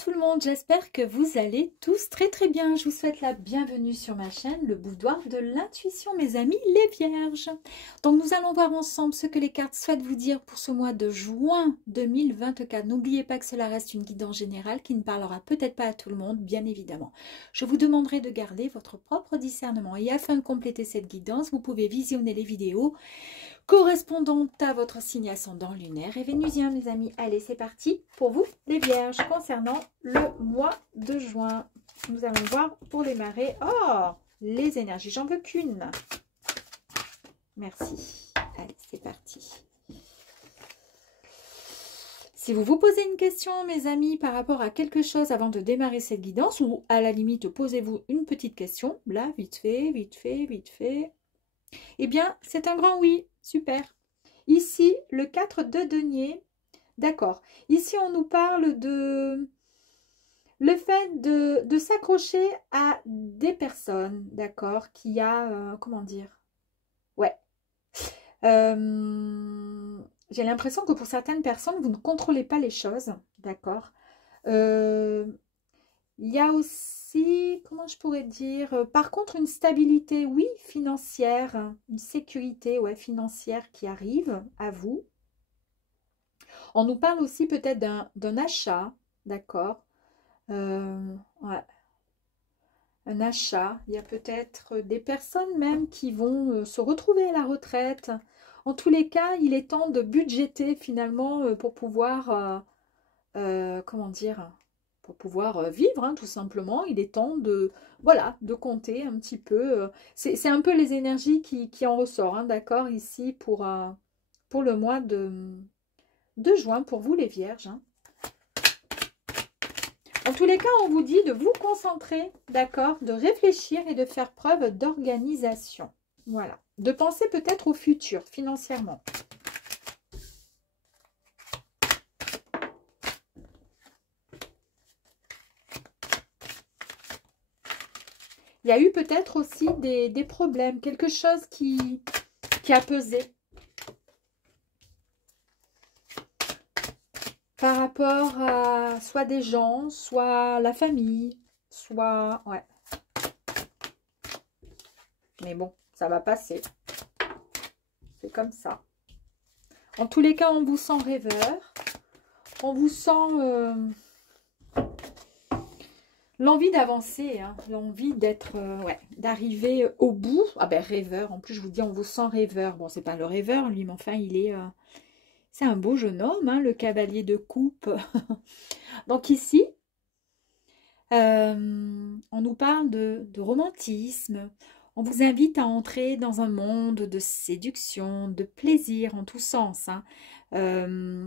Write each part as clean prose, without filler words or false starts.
tout le monde, j'espère que vous allez tous très bien. Je vous souhaite la bienvenue sur ma chaîne, le boudoir de l'intuition, mes amis les vierges. Donc nous allons voir ensemble ce que les cartes souhaitent vous dire pour ce mois de juin 2024. N'oubliez pas que cela reste une guidance générale qui ne parlera peut-être pas à tout le monde, bien évidemment. Je vous demanderai de garder votre propre discernement et afin de compléter cette guidance, vous pouvez visionner les vidéos correspondant à votre signe ascendant lunaire et vénusien, mes amis. Allez, c'est parti pour vous, les vierges, concernant le mois de juin. Nous allons voir pour les marées. Oh, les énergies, j'en veux qu'une. Merci. Allez, c'est parti. Si vous vous posez une question, mes amis, par rapport à quelque chose avant de démarrer cette guidance, ou à la limite, posez-vous une petite question, là, vite fait, vite fait, vite fait. Eh bien, c'est un grand oui. Super. Ici, le 4 de denier. D'accord. Ici, on nous parle de le fait de s'accrocher à des personnes, d'accord, qui a, comment dire, ouais. J'ai l'impression que pour certaines personnes, vous ne contrôlez pas les choses, d'accord. Il y a aussi, comment je pourrais dire, par contre une stabilité, oui, financière, une sécurité, ouais, financière qui arrive à vous. On nous parle aussi peut-être d'un achat, d'accord, ouais, un achat. Il y a peut-être des personnes même qui vont se retrouver à la retraite. En tous les cas, il est temps de budgéter finalement pour pouvoir, comment dire, pour pouvoir vivre, hein, tout simplement. Il est temps de, voilà, de compter un petit peu. C'est un peu les énergies qui en ressort, hein, d'accord, ici pour le mois de juin, pour vous les vierges. Hein. En tous les cas, on vous dit de vous concentrer, d'accord, de réfléchir et de faire preuve d'organisation. Voilà. De penser peut-être au futur, financièrement. Il y a eu peut-être aussi des problèmes, quelque chose qui a pesé par rapport à soit des gens, soit la famille, soit... Ouais. Mais bon, ça va passer. C'est comme ça. En tous les cas, on vous sent rêveur. On vous sent... l'envie d'avancer, hein, l'envie d'être, ouais, d'arriver au bout. Ah ben rêveur, en plus je vous dis, on vous sent rêveur. Bon, c'est pas le rêveur lui, mais enfin il est, c'est un beau jeune homme, hein, le cavalier de coupe. Donc ici, on nous parle de romantisme. On vous invite à entrer dans un monde de séduction, de plaisir en tous sens. Hein.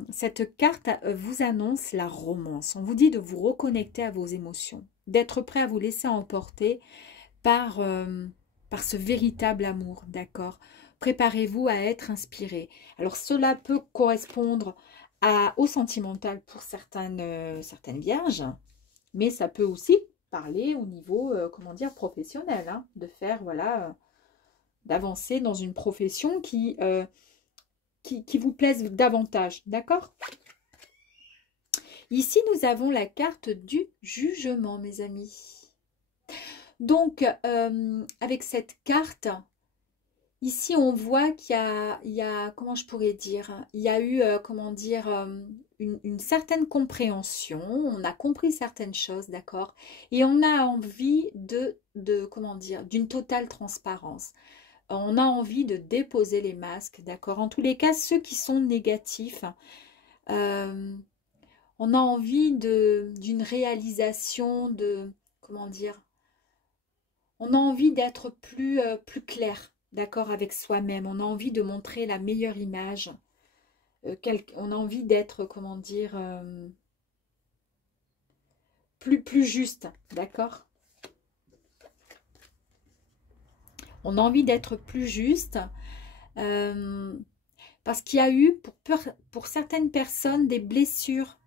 Cette carte vous annonce la romance. On vous dit de vous reconnecter à vos émotions, d'être prêt à vous laisser emporter par ce véritable amour, d'accord? Préparez-vous à être inspiré. Alors cela peut correspondre au sentimental pour certaines vierges, mais ça peut aussi parler au niveau, comment dire, professionnel, hein, de faire, voilà, d'avancer dans une profession qui vous plaise davantage, d'accord? Ici, nous avons la carte du jugement, mes amis. Donc, avec cette carte, ici, on voit qu'il y a, comment je pourrais dire, il y a eu, comment dire, une certaine compréhension, on a compris certaines choses, d'accord? Et on a envie comment dire, d'une totale transparence. On a envie de déposer les masques, d'accord? En tous les cas, ceux qui sont négatifs, on a envie d'une réalisation de, comment dire, on a envie d'être plus clair, d'accord, avec soi-même. On a envie de montrer la meilleure image. On a envie d'être, comment dire, plus juste, d'accord? On a envie d'être plus juste parce qu'il y a eu, pour certaines personnes, des blessures.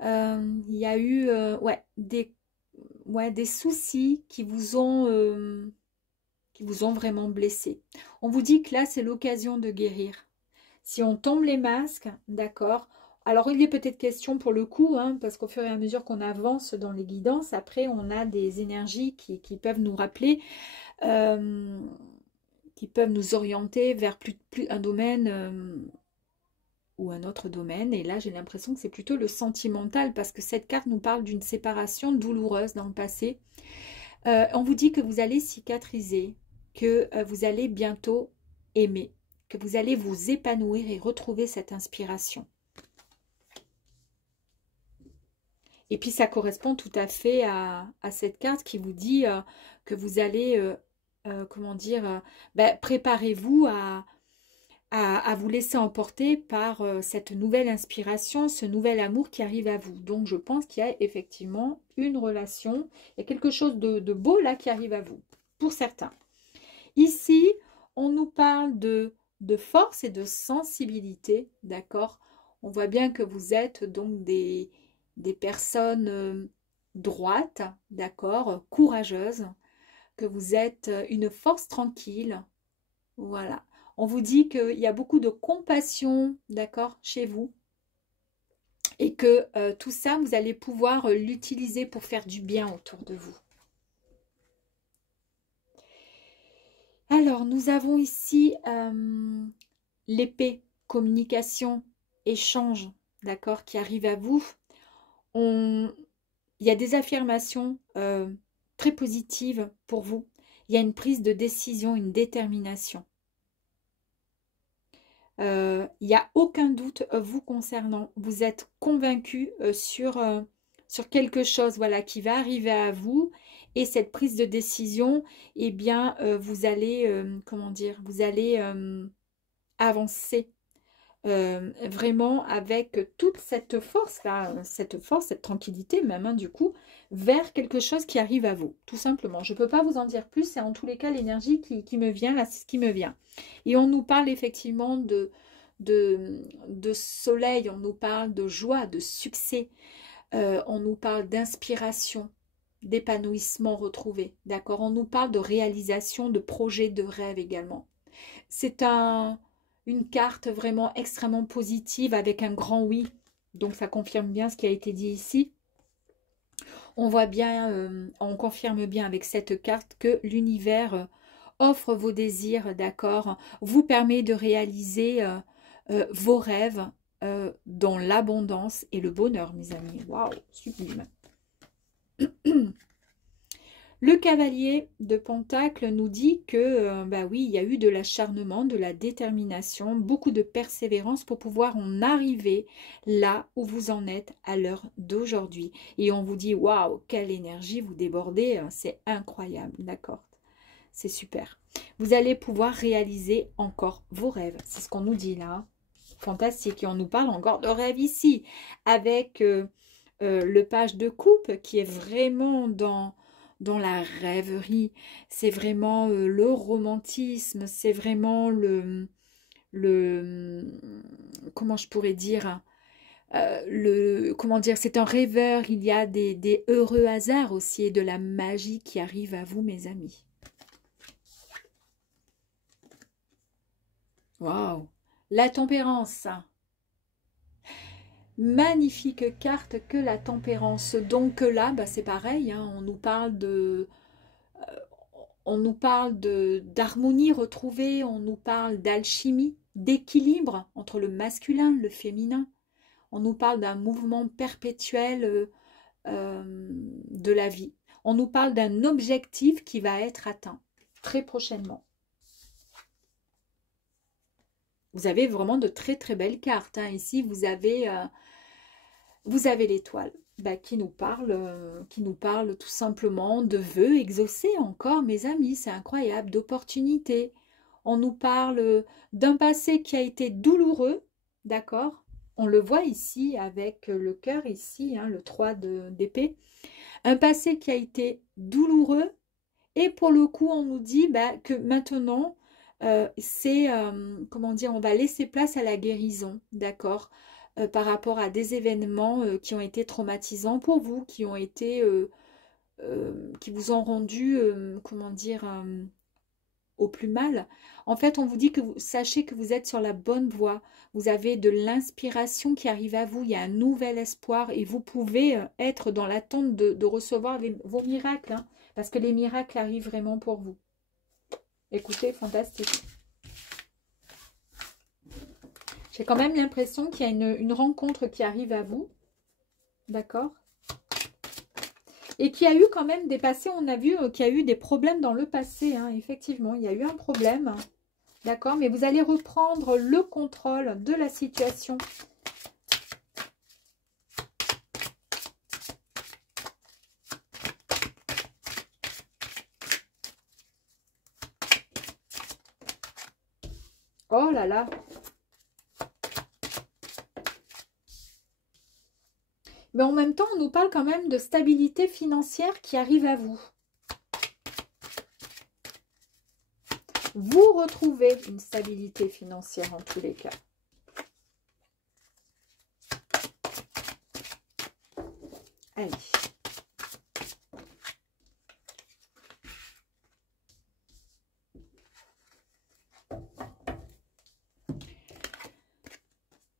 Il y a eu ouais, des soucis qui vous ont vraiment blessé. On vous dit que là, c'est l'occasion de guérir. Si on tombe les masques, d'accord, Alors, il est peut-être question pour le coup, hein, parce qu'au fur et à mesure qu'on avance dans les guidances, après, on a des énergies qui peuvent nous rappeler, euh, qui peuvent nous orienter vers plus un domaine ou un autre domaine. Et là, j'ai l'impression que c'est plutôt le sentimental, parce que cette carte nous parle d'une séparation douloureuse dans le passé. On vous dit que vous allez cicatriser, que vous allez bientôt aimer, que vous allez vous épanouir et retrouver cette inspiration. Et puis ça correspond tout à fait à cette carte qui vous dit que vous allez, comment dire, préparez-vous à vous laisser emporter par cette nouvelle inspiration, ce nouvel amour qui arrive à vous. Donc je pense qu'il y a effectivement une relation, il y a quelque chose de beau là qui arrive à vous, pour certains. Ici, on nous parle de force et de sensibilité, d'accord? On voit bien que vous êtes donc des personnes droites, d'accord, courageuses, que vous êtes une force tranquille, voilà. On vous dit qu'il y a beaucoup de compassion, d'accord, chez vous, et que tout ça, vous allez pouvoir l'utiliser pour faire du bien autour de vous. Alors, nous avons ici l'épée, communication, échange, d'accord, qui arrive à vous. Il y a des affirmations très positives pour vous. Il y a une prise de décision, une détermination. Il n'y a aucun doute vous concernant. Vous êtes convaincu sur quelque chose, voilà, qui va arriver à vous. Et cette prise de décision, eh bien, vous allez, comment dire, vous allez avancer vraiment avec toute cette force-là, cette tranquillité même, hein, du coup, vers quelque chose qui arrive à vous, tout simplement. Je ne peux pas vous en dire plus, c'est en tous les cas l'énergie qui me vient, là, c'est ce qui me vient. Et on nous parle effectivement de soleil, on nous parle de joie, de succès, on nous parle d'inspiration, d'épanouissement retrouvé, d'accord? On nous parle de réalisation, de projets, de rêves également. C'est une carte vraiment extrêmement positive avec un grand oui. Donc ça confirme bien ce qui a été dit ici. On voit bien, on confirme bien avec cette carte que l'univers offre vos désirs, d'accord, vous permet de réaliser vos rêves dans l'abondance et le bonheur, mes amis. Waouh, sublime. Le cavalier de Pentacle nous dit que, bah oui, il y a eu de l'acharnement, de la détermination, beaucoup de persévérance pour pouvoir en arriver là où vous en êtes à l'heure d'aujourd'hui. Et on vous dit, waouh, quelle énergie vous débordez, c'est incroyable, d'accord? C'est super. Vous allez pouvoir réaliser encore vos rêves. C'est ce qu'on nous dit là. Fantastique. Et on nous parle encore de rêves ici, avec le page de coupe qui est vraiment dans la rêverie, c'est vraiment le romantisme, c'est vraiment comment je pourrais dire, comment dire, c'est un rêveur, il y a des heureux hasards aussi et de la magie qui arrive à vous, mes amis. Waouh, la tempérance. Magnifique carte que la tempérance. Donc là, bah, c'est pareil, hein, on nous parle d'harmonie retrouvée, on nous parle d'alchimie, d'équilibre entre le masculin et le féminin. On nous parle d'un mouvement perpétuel de la vie. On nous parle d'un objectif qui va être atteint très prochainement. Vous avez vraiment de très très belles cartes, hein. Ici, vous avez l'étoile. Bah, qui nous parle tout simplement de vœux exaucés encore, mes amis, c'est incroyable, d'opportunités. On nous parle d'un passé qui a été douloureux, d'accord? On le voit ici avec le cœur, ici, hein, le 3 d'épée. Un passé qui a été douloureux, et pour le coup, on nous dit bah, que maintenant, comment dire, on va laisser place à la guérison, d'accord? Par rapport à des événements qui ont été traumatisants pour vous, qui ont été, qui vous ont rendu, comment dire, au plus mal. En fait, on vous dit que sachez que vous êtes sur la bonne voie. Vous avez de l'inspiration qui arrive à vous. Il y a un nouvel espoir et vous pouvez être dans l'attente de recevoir vos miracles. Hein, parce que les miracles arrivent vraiment pour vous. Écoutez, fantastique. J'ai quand même l'impression qu'il y a une rencontre qui arrive à vous. D'accord? Et qu'il y a eu quand même des passés, on a vu qu'il y a eu des problèmes dans le passé. Hein, effectivement, il y a eu un problème. D'accord? Mais vous allez reprendre le contrôle de la situation. Oh là là! Mais en même temps, on nous parle quand même de stabilité financière qui arrive à vous. Vous retrouvez une stabilité financière en tous les cas. Allez.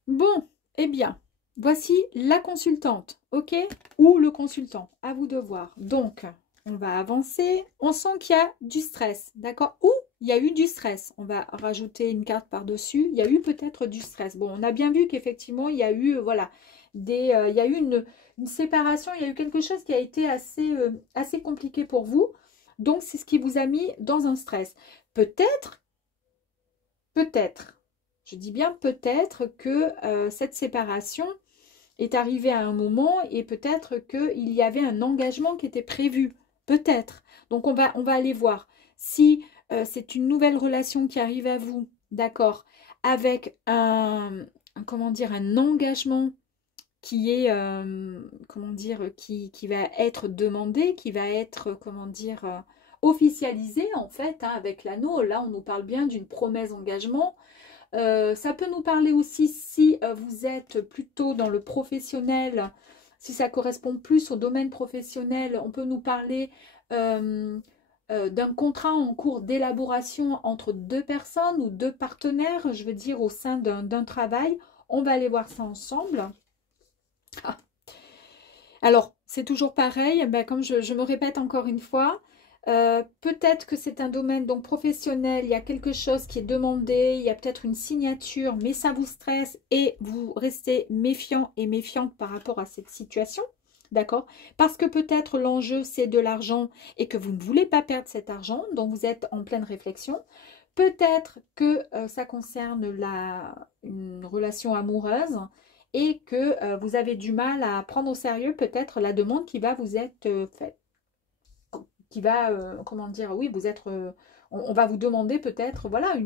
Bon, eh bien, voici la consultante, ok? Ou le consultant, à vous de voir. Donc, on va avancer. On sent qu'il y a du stress, d'accord? Ou il y a eu du stress. On va rajouter une carte par-dessus. Il y a eu peut-être du stress. Bon, on a bien vu qu'effectivement, il y a eu, voilà, il y a eu une séparation. Il y a eu quelque chose qui a été assez compliqué pour vous. Donc, c'est ce qui vous a mis dans un stress. Peut-être, je dis bien peut-être que cette séparation est arrivée à un moment et peut-être qu'il y avait un engagement qui était prévu. Peut-être. Donc, on va aller voir. Si c'est une nouvelle relation qui arrive à vous, d'accord, avec comment dire, un engagement qui est, comment dire, qui va être demandé, qui va être, comment dire, officialisé en fait, hein, avec l'anneau. Là, on nous parle bien d'une promesse d'engagement. Ça peut nous parler aussi si vous êtes plutôt dans le professionnel, si ça correspond plus au domaine professionnel, on peut nous parler d'un contrat en cours d'élaboration entre deux personnes ou deux partenaires, je veux dire au sein d'un travail. On va aller voir ça ensemble. Ah. Alors, c'est toujours pareil, ben, comme je me répète encore une fois, peut-être que c'est un domaine donc professionnel, il y a quelque chose qui est demandé, il y a peut-être une signature, mais ça vous stresse et vous restez méfiant et méfiante par rapport à cette situation, d'accord? Parce que peut-être l'enjeu c'est de l'argent et que vous ne voulez pas perdre cet argent, donc vous êtes en pleine réflexion. Peut-être que ça concerne une relation amoureuse et que vous avez du mal à prendre au sérieux peut-être la demande qui va vous être faite. Qui va, comment dire, oui, vous être, on va vous demander peut-être, voilà,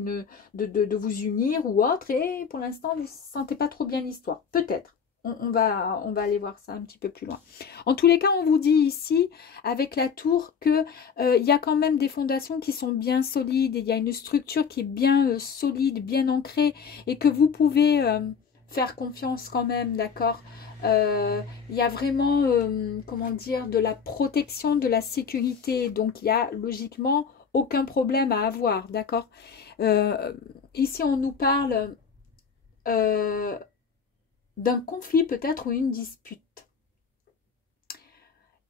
de vous unir ou autre, et pour l'instant, vous ne sentez pas trop bien l'histoire. Peut-être. On va aller voir ça un petit peu plus loin. En tous les cas, on vous dit ici, avec la tour, que il y a quand même des fondations qui sont bien solides, et il y a une structure qui est bien solide, bien ancrée, et que vous pouvez faire confiance quand même, d'accord? Il y a vraiment, comment dire, de la protection, de la sécurité. Donc, il y a logiquement aucun problème à avoir, d'accord? Ici, on nous parle d'un conflit peut-être ou une dispute.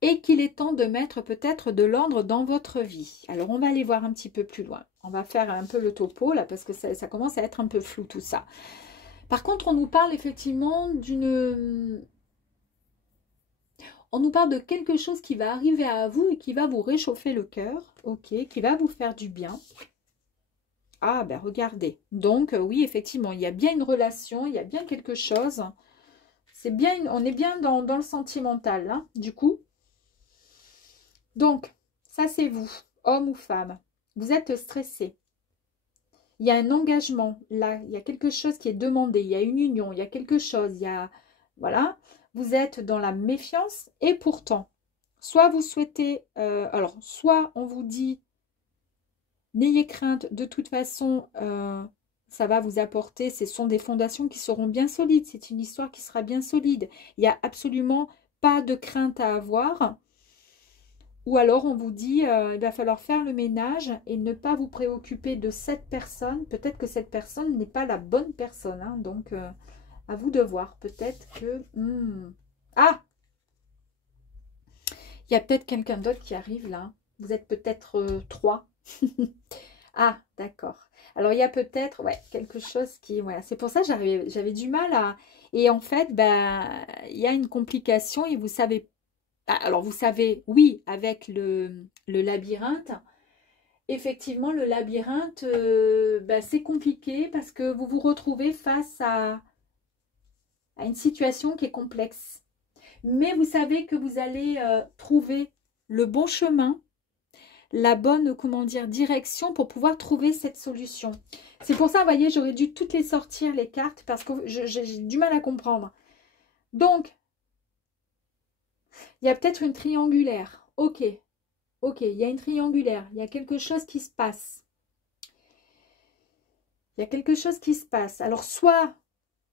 Et qu'il est temps de mettre peut-être de l'ordre dans votre vie. Alors, on va aller voir un petit peu plus loin. On va faire un peu le topo, là, parce que ça commence à être un peu flou, tout ça. Par contre, on nous parle effectivement on nous parle de quelque chose qui va arriver à vous et qui va vous réchauffer le cœur, ok, qui va vous faire du bien. Ah, ben regardez. Donc, oui, effectivement, il y a bien une relation, il y a bien quelque chose. C'est bien, on est bien dans le sentimental, hein, du coup. Donc, ça c'est vous, homme ou femme. Vous êtes stressé. Il y a un engagement, là, il y a quelque chose qui est demandé, il y a une union, il y a quelque chose, il y a... Voilà, vous êtes dans la méfiance et pourtant, soit vous souhaitez... alors, soit on vous dit, n'ayez crainte, de toute façon, ça va vous apporter, ce sont des fondations qui seront bien solides, c'est une histoire qui sera bien solide. Il n'y a absolument pas de crainte à avoir. Ou alors on vous dit il va falloir faire le ménage et ne pas vous préoccuper de cette personne. Peut-être que cette personne n'est pas la bonne personne. Hein, donc à vous de voir. Peut-être que... Ah, il y a peut-être quelqu'un d'autre qui arrive là. Vous êtes peut-être 3. Ah, d'accord. Alors, il y a peut-être quelque chose qui... Voilà, c'est pour ça que j'avais du mal à... Et en fait, ben, il y a une complication et vous savez... Alors, vous savez, oui, avec le labyrinthe, effectivement, le labyrinthe, ben, c'est compliqué parce que vous vous retrouvez face à une situation qui est complexe. Mais vous savez que vous allez trouver le bon chemin, la bonne, comment dire, direction pour pouvoir trouver cette solution. C'est pour ça, vous voyez, j'aurais dû toutes les sortir, les cartes, parce que j'ai du mal à comprendre. Donc, il y a peut-être une triangulaire. Ok, ok, il y a une triangulaire. Il y a quelque chose qui se passe. Il y a quelque chose qui se passe. Alors, soit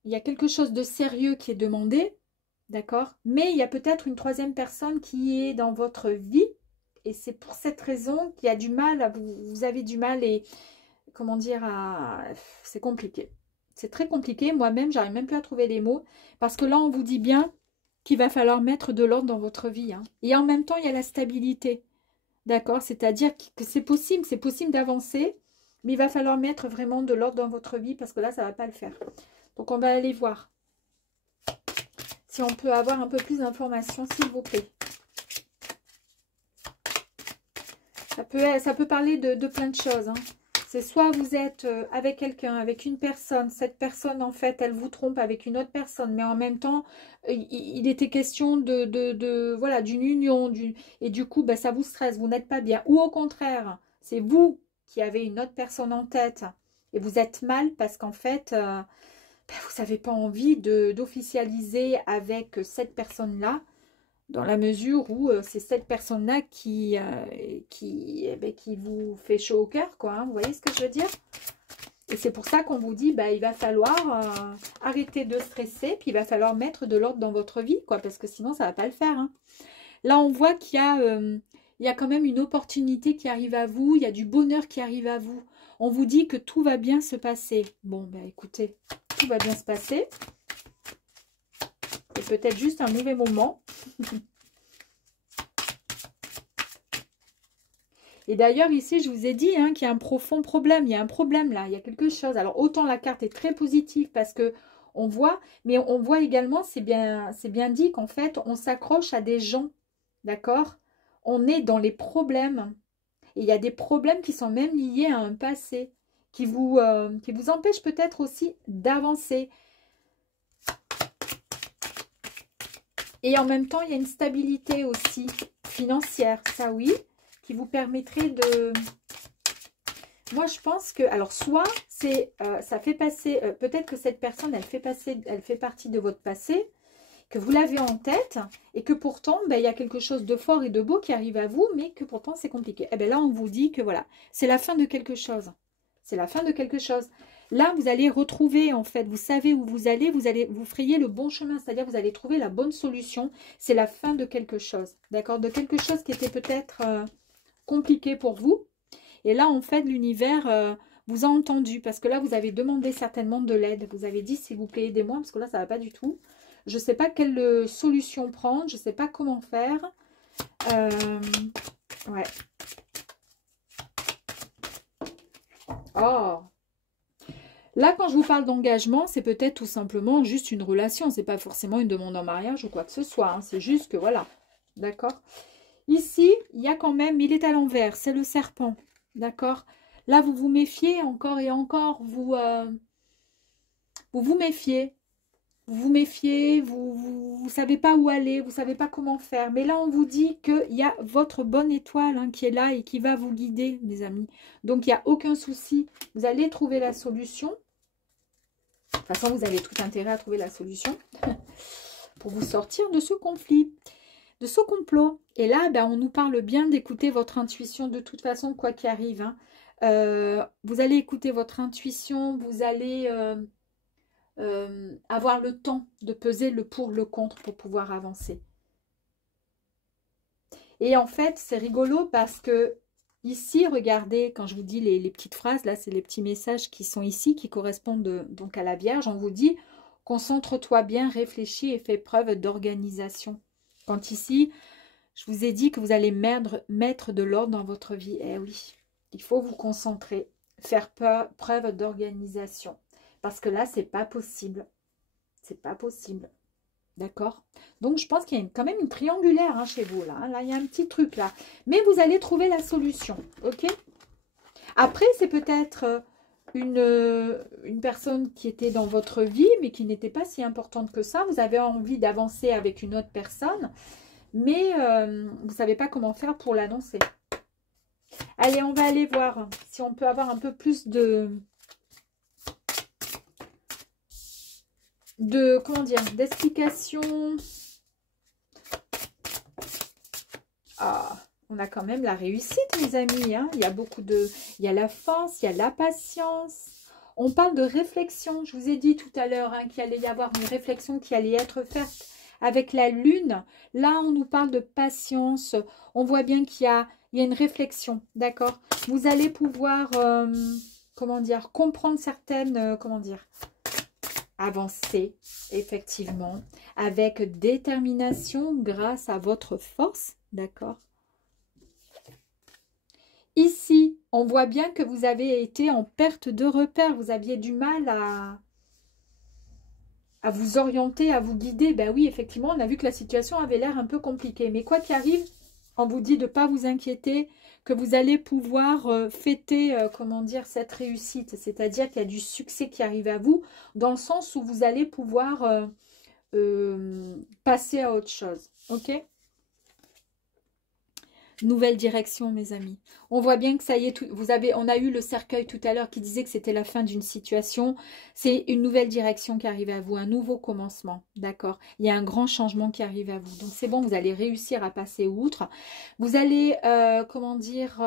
il y a quelque chose de sérieux qui est demandé, d'accord? Mais il y a peut-être une troisième personne qui est dans votre vie. Et c'est pour cette raison qu'il y a du mal, vous avez du mal et, comment dire, c'est compliqué. C'est très compliqué. Moi-même, j'arrive même plus à trouver les mots. Parce que là, on vous dit bien qu'il va falloir mettre de l'ordre dans votre vie. Hein. Et en même temps, il y a la stabilité. D'accord? C'est-à-dire que c'est possible d'avancer. Mais il va falloir mettre vraiment de l'ordre dans votre vie parce que là, ça ne va pas le faire. Donc, on va aller voir si on peut avoir un peu plus d'informations, s'il vous plaît. Ça peut parler de plein de choses. Hein. C'est soit vous êtes avec quelqu'un, avec une personne. Cette personne, en fait, elle vous trompe avec une autre personne. Mais en même temps, il était question voilà, d'une union. Et du coup, ben, ça vous stresse, vous n'êtes pas bien. Ou au contraire, c'est vous qui avez une autre personne en tête. Et vous êtes mal parce qu'en fait... vous n'avez pas envie d'officialiser avec cette personne-là, dans la mesure où c'est cette personne-là qui vous fait chaud au cœur, quoi. Hein, vous voyez ce que je veux dire? Et c'est pour ça qu'on vous dit, il va falloir arrêter de stresser, puis il va falloir mettre de l'ordre dans votre vie, quoi, parce que sinon, ça ne va pas le faire. Hein. Là, on voit qu'il y a quand même une opportunité qui arrive à vous, il y a du bonheur qui arrive à vous. On vous dit que tout va bien se passer. Bon, écoutez, tout va bien se passer. C'est peut-être juste un mauvais moment. Et d'ailleurs, ici, je vous ai dit qu'il y a un profond problème. Il y a un problème là, il y a quelque chose. Alors, autant la carte est très positive parce que on voit, mais on voit également, c'est bien dit qu'en fait, on s'accroche à des gens. D'accord? On est dans les problèmes. Et il y a des problèmes qui sont même liés à un passé, qui vous empêchent peut-être aussi d'avancer. Et en même temps, il y a une stabilité aussi financière, ça oui, qui vous permettrait de... Moi, je pense que... Alors, soit ça fait passer... peut-être que cette personne, elle fait partie de votre passé, que vous l'avez en tête, et que pourtant, il y a quelque chose de fort et de beau qui arrive à vous, mais que pourtant, c'est compliqué. Et bien là, on vous dit que voilà, c'est la fin de quelque chose. C'est la fin de quelque chose. Là, vous allez retrouver, en fait, vous savez où vous allez vous frayez le bon chemin, c'est-à-dire vous allez trouver la bonne solution. C'est la fin de quelque chose, d'accord? De quelque chose qui était peut-être compliqué pour vous. Et là, en fait, l'univers vous a entendu, parce que là, vous avez demandé certainement de l'aide. Vous avez dit, s'il vous plaît, aidez-moi, parce que là, ça ne va pas du tout. Je ne sais pas quelle solution prendre, je ne sais pas comment faire. Ouais. Oh! Là, quand je vous parle d'engagement, c'est peut-être tout simplement juste une relation. Ce n'est pas forcément une demande en mariage ou quoi que ce soit. Hein. C'est juste que voilà. D'accord? Ici, il y a quand même, il est à l'envers. C'est le serpent. D'accord? Là, vous vous méfiez encore et encore. Vous vous méfiez. Vous vous méfiez. Vous savez pas où aller. Vous savez pas comment faire. Mais là, on vous dit qu'il y a votre bonne étoile qui est là et qui va vous guider, mes amis. Donc, il n'y a aucun souci. Vous allez trouver la solution. De toute façon, vous avez tout intérêt à trouver la solution pour vous sortir de ce conflit, de ce complot. Et là, on nous parle bien d'écouter votre intuition de toute façon, quoi qu'il arrive. Hein. Vous allez écouter votre intuition, vous allez avoir le temps de peser le pour, le contre pour pouvoir avancer. Et en fait, c'est rigolo parce que ici, regardez, quand je vous dis les petites phrases, là, c'est les petits messages qui sont ici, qui correspondent donc à la Vierge. On vous dit, concentre-toi bien, réfléchis et fais preuve d'organisation. Quand ici, je vous ai dit que vous allez mettre de l'ordre dans votre vie. Eh oui, il faut vous concentrer, faire preuve d'organisation. Parce que là, c'est pas possible. C'est pas possible. D'accord? Donc, je pense qu'il y a quand même une triangulaire hein, chez vous. Là, hein. Là, il y a un petit truc là. Mais vous allez trouver la solution. OK? Après, c'est peut-être une personne qui était dans votre vie, mais qui n'était pas si importante que ça. Vous avez envie d'avancer avec une autre personne, mais vous ne savez pas comment faire pour l'annoncer. Allez, on va aller voir si on peut avoir un peu plus comment dire, d'explications. Ah, on a quand même la réussite, mes amis. Hein. Il y a il y a la force, il y a la patience. On parle de réflexion. Je vous ai dit tout à l'heure hein, qu'il allait y avoir une réflexion qui allait être faite avec la lune. Là, on nous parle de patience. On voit bien qu'il y a une réflexion, d'accord? Vous allez pouvoir, comment dire, comprendre certaines, comment dire, avancer, effectivement, avec détermination grâce à votre force, d'accord? Ici, on voit bien que vous avez été en perte de repère. Vous aviez du mal à vous orienter, à vous guider. Ben oui, effectivement, on a vu que la situation avait l'air un peu compliquée. Mais quoi qu'il arrive, on vous dit de ne pas vous inquiéter, que vous allez pouvoir fêter, comment dire, cette réussite. C'est-à-dire qu'il y a du succès qui arrive à vous, dans le sens où vous allez pouvoir passer à autre chose. Ok ? Nouvelle direction, mes amis. On voit bien que ça y est, on a eu le cercueil tout à l'heure qui disait que c'était la fin d'une situation. C'est une nouvelle direction qui arrive à vous, un nouveau commencement, d'accord? Il y a un grand changement qui arrive à vous. Donc c'est bon, vous allez réussir à passer outre. Vous allez, comment dire,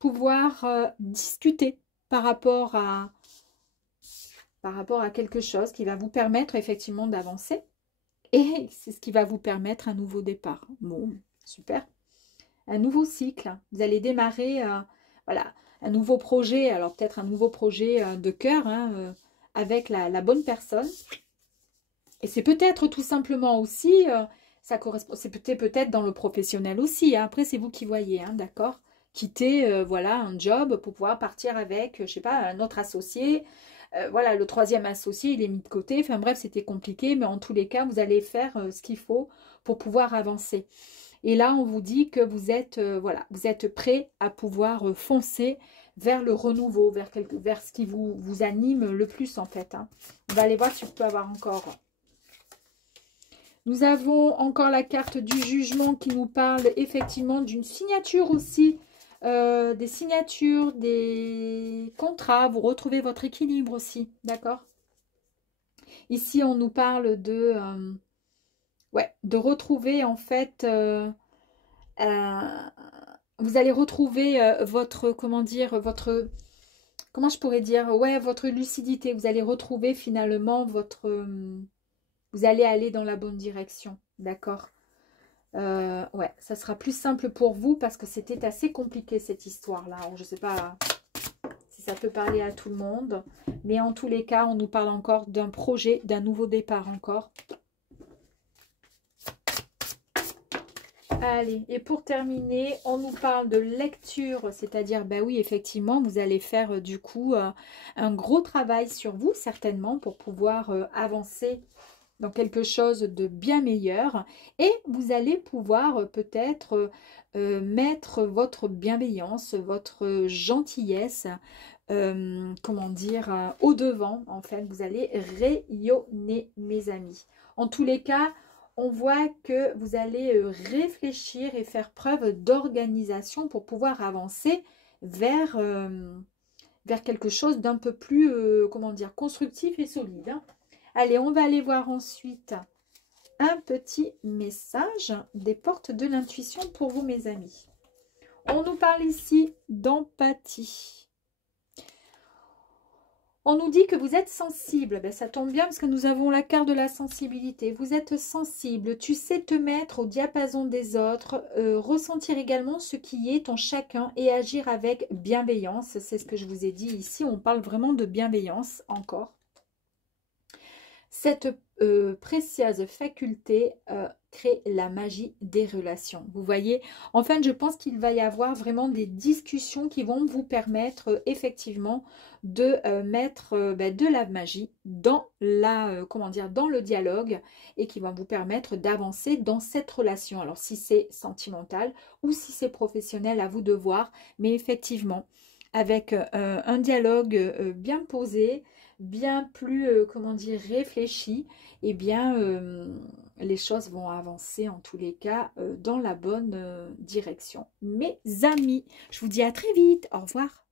pouvoir discuter par rapport à quelque chose qui va vous permettre effectivement d'avancer. Et c'est ce qui va vous permettre un nouveau départ. Bon, super. Un nouveau cycle. Vous allez démarrer voilà, un nouveau projet, alors peut-être un nouveau projet de cœur hein, avec la bonne personne. Et c'est peut-être tout simplement aussi, ça correspond, c'est peut-être dans le professionnel aussi. Hein. Après, c'est vous qui voyez, hein, d'accord? Quitter voilà, un job pour pouvoir partir avec, je sais pas, un autre associé. Voilà, le troisième associé, il est mis de côté. Enfin bref, c'était compliqué, mais en tous les cas, vous allez faire ce qu'il faut pour pouvoir avancer. Et là, on vous dit que vous êtes, voilà, vous êtes prêt à pouvoir foncer vers le renouveau, vers ce qui vous anime le plus en fait. Hein. On va aller voir si on peut avoir encore. Nous avons encore la carte du jugement qui nous parle effectivement d'une signature aussi. Des signatures, des contrats. Vous retrouvez votre équilibre aussi, d'accord? Ici, on nous parle de retrouver en fait... vous allez retrouver votre, comment dire, comment je pourrais dire, ouais, votre lucidité. Vous allez retrouver finalement vous allez aller dans la bonne direction, d'accord? Ouais, ça sera plus simple pour vous parce que c'était assez compliqué cette histoire-là. Je ne sais pas si ça peut parler à tout le monde, mais en tous les cas, on nous parle encore d'un projet, d'un nouveau départ encore. Allez, et pour terminer, on nous parle de lecture, c'est-à-dire, bah oui, effectivement, vous allez faire du coup un gros travail sur vous, certainement, pour pouvoir avancer dans quelque chose de bien meilleur. Et vous allez pouvoir peut-être mettre votre bienveillance, votre gentillesse, comment dire, au devant, en fait. Vous allez rayonner, mes amis. En tous les cas, on voit que vous allez réfléchir et faire preuve d'organisation pour pouvoir avancer vers, vers quelque chose d'un peu plus, comment dire, constructif et solide. Hein. Allez, on va aller voir ensuite un petit message des portes de l'intuition pour vous, mes amis. On nous parle ici d'empathie. On nous dit que vous êtes sensible. Ben, ça tombe bien parce que nous avons la carte de la sensibilité. Vous êtes sensible. Tu sais te mettre au diapason des autres, ressentir également ce qui est en chacun et agir avec bienveillance. C'est ce que je vous ai dit ici. On parle vraiment de bienveillance encore. Cette précieuse faculté crée la magie des relations. Vous voyez, en fait, je pense qu'il va y avoir vraiment des discussions qui vont vous permettre effectivement de mettre de la magie dans la, comment dire, dans le dialogue et qui vont vous permettre d'avancer dans cette relation. Alors, si c'est sentimental ou si c'est professionnel, à vous de voir. Mais effectivement, avec un dialogue bien posé, bien plus, comment dire, réfléchi, eh bien, les choses vont avancer en tous les cas dans la bonne direction. Mes amis, je vous dis à très vite. Au revoir.